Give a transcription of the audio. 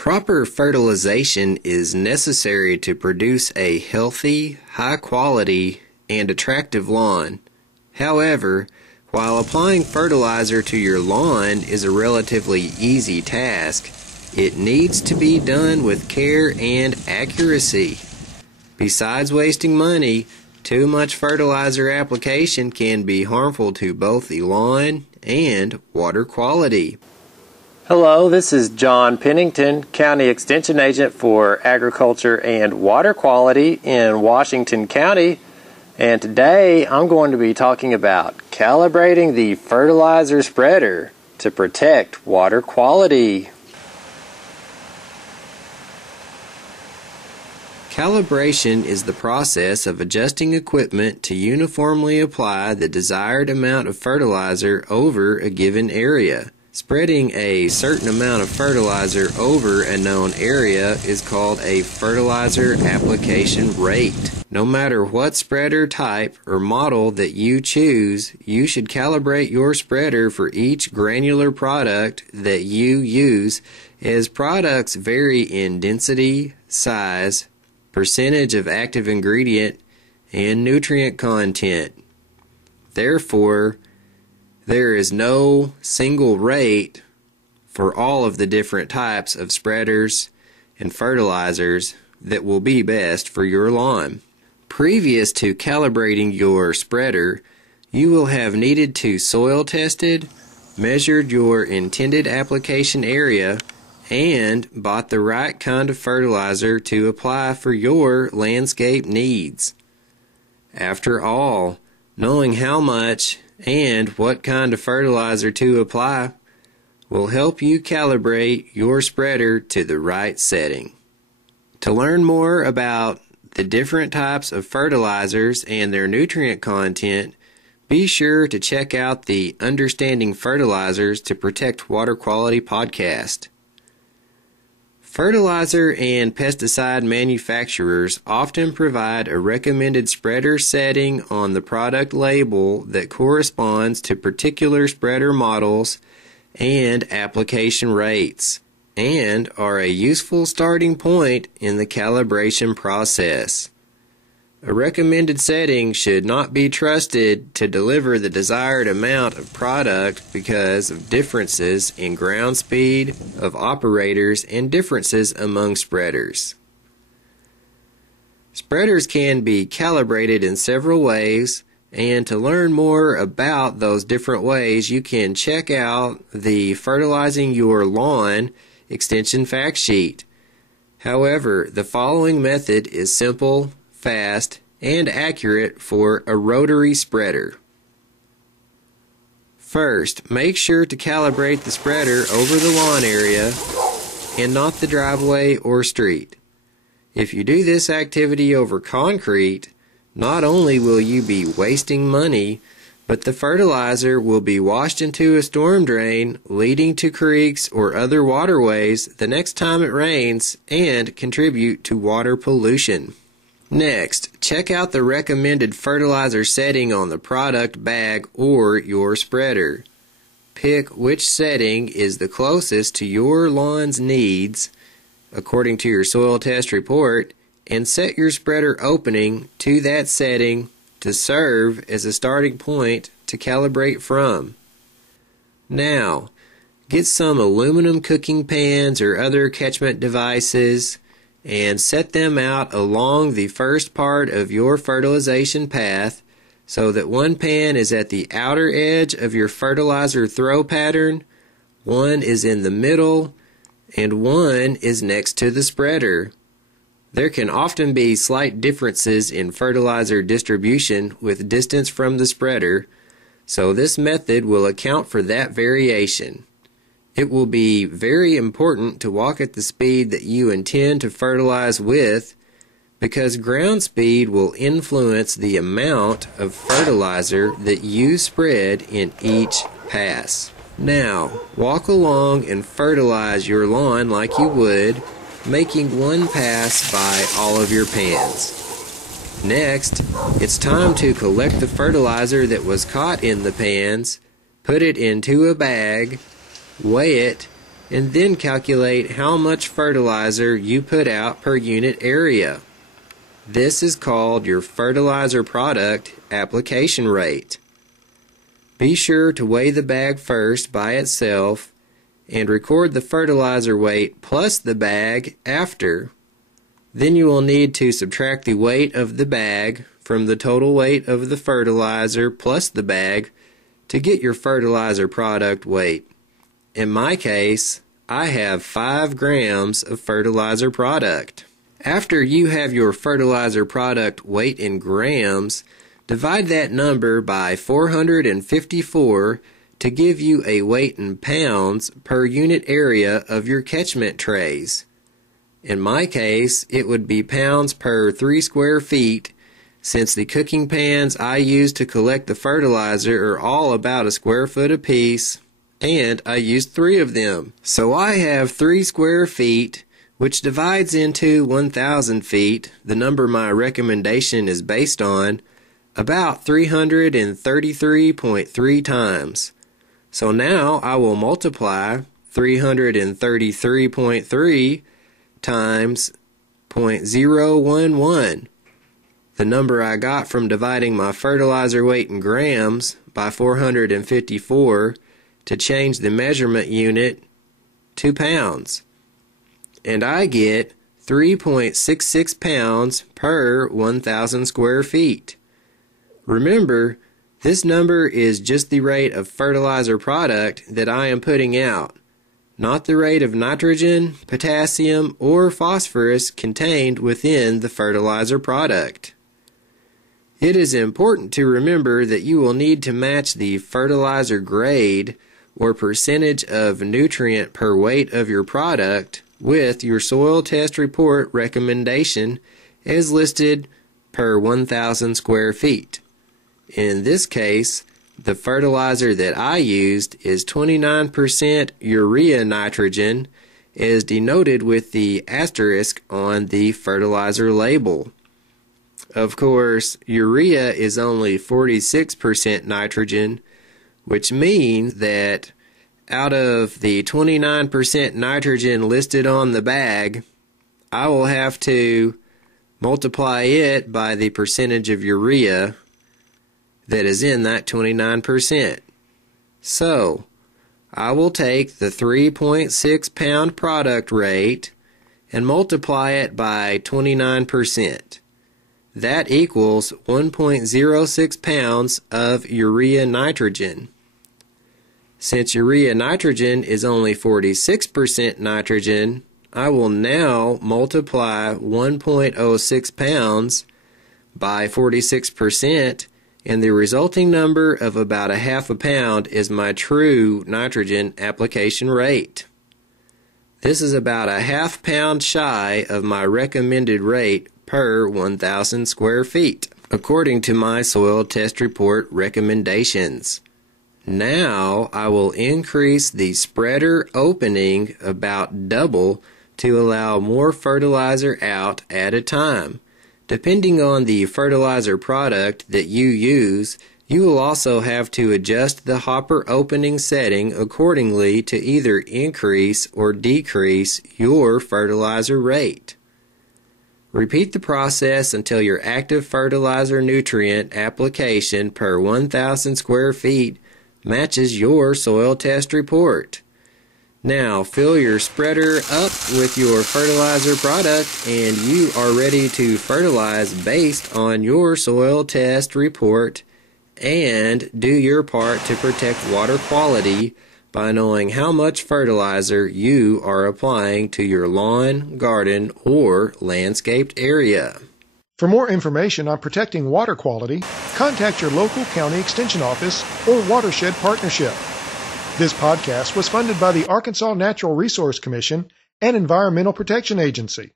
Proper fertilization is necessary to produce a healthy, high-quality, and attractive lawn. However, while applying fertilizer to your lawn is a relatively easy task, it needs to be done with care and accuracy. Besides wasting money, too much fertilizer application can be harmful to both the lawn and water quality. Hello, this is John Pennington, County Extension Agent for Agriculture and Water Quality in Washington County, and today I'm going to be talking about calibrating the fertilizer spreader to protect water quality. Calibration is the process of adjusting equipment to uniformly apply the desired amount of fertilizer over a given area. Spreading a certain amount of fertilizer over a known area is called a fertilizer application rate. No matter what spreader type or model that you choose, you should calibrate your spreader for each granular product that you use, as products vary in density, size, percentage of active ingredient, and nutrient content. Therefore, there is no single rate for all of the different types of spreaders and fertilizers that will be best for your lawn. Previous to calibrating your spreader, you will have needed to soil tested, measured your intended application area, and bought the right kind of fertilizer to apply for your landscape needs. After all, knowing how much and what kind of fertilizer to apply will help you calibrate your spreader to the right setting. To learn more about the different types of fertilizers and their nutrient content, be sure to check out the Understanding Fertilizers to Protect Water Quality podcast. Fertilizer and pesticide manufacturers often provide a recommended spreader setting on the product label that corresponds to particular spreader models and application rates, and are a useful starting point in the calibration process. A recommended setting should not be trusted to deliver the desired amount of product because of differences in ground speed of operators and differences among spreaders. Spreaders can be calibrated in several ways, and to learn more about those different ways, you can check out the Fertilizing Your Lawn Extension Fact Sheet. However, the following method is simple, fast, and accurate for a rotary spreader. First, make sure to calibrate the spreader over the lawn area and not the driveway or street. If you do this activity over concrete, not only will you be wasting money, but the fertilizer will be washed into a storm drain leading to creeks or other waterways the next time it rains and contribute to water pollution. Next, check out the recommended fertilizer setting on the product bag or your spreader. Pick which setting is the closest to your lawn's needs according to your soil test report, and set your spreader opening to that setting to serve as a starting point to calibrate from. Now, get some aluminum cooking pans or other catchment devices and set them out along the first part of your fertilization path so that one pan is at the outer edge of your fertilizer throw pattern, one is in the middle, and one is next to the spreader. There can often be slight differences in fertilizer distribution with distance from the spreader, so this method will account for that variation. It will be very important to walk at the speed that you intend to fertilize with, because ground speed will influence the amount of fertilizer that you spread in each pass. Now, walk along and fertilize your lawn like you would, making one pass by all of your pans. Next, it's time to collect the fertilizer that was caught in the pans, put it into a bag, weigh it, and then calculate how much fertilizer you put out per unit area. This is called your fertilizer product application rate. Be sure to weigh the bag first by itself and record the fertilizer weight plus the bag after. Then you will need to subtract the weight of the bag from the total weight of the fertilizer plus the bag to get your fertilizer product weight. In my case, I have 5 grams of fertilizer product. After you have your fertilizer product weight in grams, divide that number by 454 to give you a weight in pounds per unit area of your catchment trays. In my case, it would be pounds per 3 square feet, since the cooking pans I use to collect the fertilizer are all about a square foot apiece, and I used 3 of them. So I have 3 square feet, which divides into 1,000 feet, the number my recommendation is based on, about 333.3 times. So now I will multiply 333.3 times 0.011, the number I got from dividing my fertilizer weight in grams by 454 to change the measurement unit to pounds. And I get 3.66 pounds per 1,000 square feet. Remember, this number is just the rate of fertilizer product that I am putting out, not the rate of nitrogen, potassium, or phosphorus contained within the fertilizer product. It is important to remember that you will need to match the fertilizer grade or percentage of nutrient per weight of your product with your soil test report recommendation as listed per 1,000 square feet. In this case, the fertilizer that I used is 29% urea nitrogen, as denoted with the asterisk on the fertilizer label. Of course, urea is only 46% nitrogen, which means that out of the 29% nitrogen listed on the bag, I will have to multiply it by the percentage of urea that is in that 29%. So, I will take the 3.6 pound product rate and multiply it by 29%. That equals 1.06 pounds of urea nitrogen. Since urea nitrogen is only 46% nitrogen, I will now multiply 1.06 pounds by 46%, and the resulting number of about 1/2 pound is my true nitrogen application rate. This is about 1/2 pound shy of my recommended rate per 1,000 square feet, according to my soil test report recommendations. Now I will increase the spreader opening about double to allow more fertilizer out at a time. Depending on the fertilizer product that you use, you will also have to adjust the hopper opening setting accordingly to either increase or decrease your fertilizer rate. Repeat the process until your active fertilizer nutrient application per 1,000 square feet matches your soil test report. Now fill your spreader up with your fertilizer product and you are ready to fertilize based on your soil test report and do your part to protect water quality by knowing how much fertilizer you are applying to your lawn, garden, or landscaped area. For more information on protecting water quality, contact your local county extension office or watershed partnership. This podcast was funded by the Arkansas Natural Resource Commission and Environmental Protection Agency.